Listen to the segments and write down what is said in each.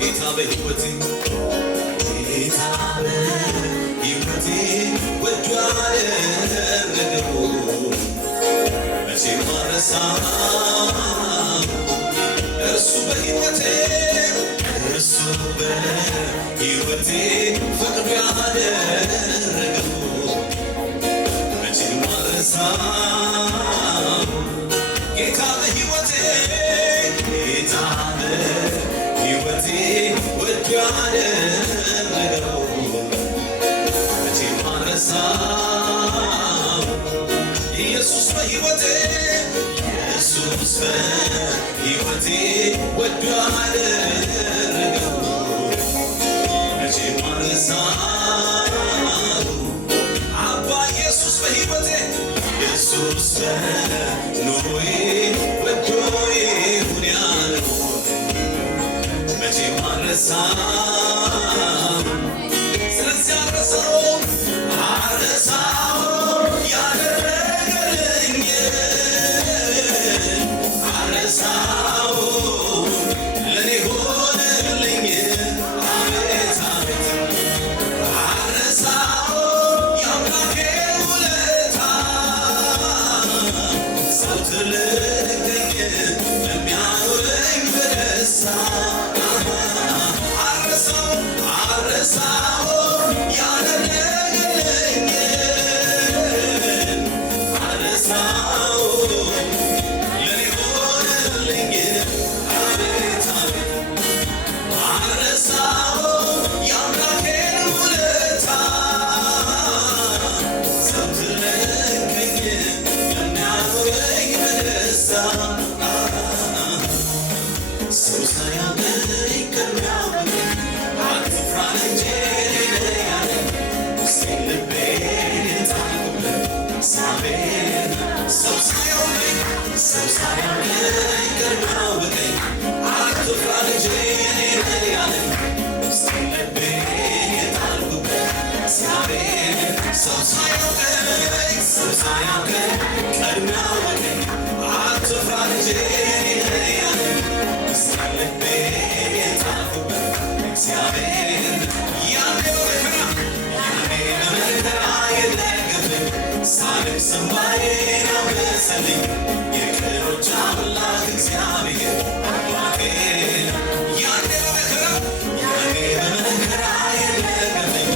ጌታ በሕይወቴ ወዶ ያደረገው መቼም አልረሳም። እርሱ በሕይወቴ ፈቅዶ ያደረገው መቼም አልረሳም። ጌታ በሕይወቴ ወዶ ያደረገው መቼም አልረሳም። ኢየሱስ በሕይወቴ ወዶ ያደረገው መቼም አልረሳም። አባ ኢየሱስ በሕይወቴ ኑሮዬ ወዶ ይሁን ያለው መቼም አልረሳም። ስለዚህ አልረሳውም ያደረገልኝን አልረሳውም ለኔ ሆነልኝን አቤት አቤት አልረሳውም የአምላኬን ውለታ ዘወትር ልገኝ ለሚያኖረኝ በደስታ አልረሳውም ያደረገልኝን አልረሳውም ለኔ ሆነልኝን አቤት አቤት አልረሳውም የአምላኬን ውለታ ዘወትር ልገኝ ለሚያኖረኝ በደስታ ሰው ሳያውቀኝ ቅድሚያ አትፍራ ልጄ ያለኝ ውስጤን ልቤን የጣልኩበት እግዚአብሔር ሰው ሳያውቀኝ ቅድሚያ አወቀኝ አትፍራ ልጄ ያለኝ ውስጤን ልቤን የጣልኩበት እግዚአብሔር ሰው ሳያውቀኝ ቅድሚያ አወቀኝ አትፍራ ልጄ ያለኝ ውስጤን ልቤን የጣልኩበት እግዚአብሔር ያኔ በመከራ የደገፈኝ ሳልቅስ እንባዬን ያበሰልኝ የቅኖች አምላክ እግዚአብሔር አባቴ ያኔ በመከራ የደገፈኝ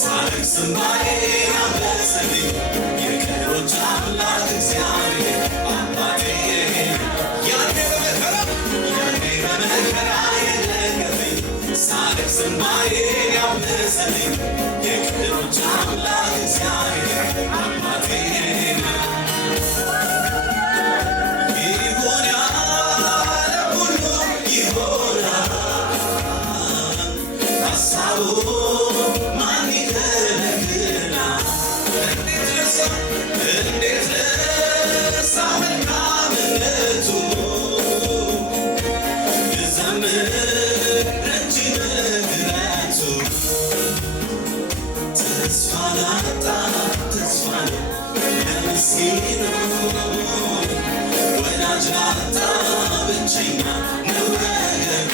ሳልቅስ እንባዬን ያበሰልኝ የቅኖች አምላክ እግዚአብሔር አባቴ ያኔ በመከራ የደገፈኝ ሳልቅስ እንባዬን ያበሰልኝ የቅኖች አምላክ እግዚአብሔር አባቴ ይሆን ያለ ሁሉ ይሆናል ሐሳቡ ማን ይከለክላል? እንዴት ልርሳ መልካምነቱ ልዘምር እንጂ ምሕረቱ ተስፋ ላጣ ተስፋ ነው ለምስኪኑ ወዳጅ ላጣ ብቸኛ ነው ነገሩ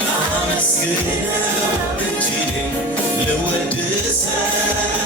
ላመስግነው እንጂ ልወድሰው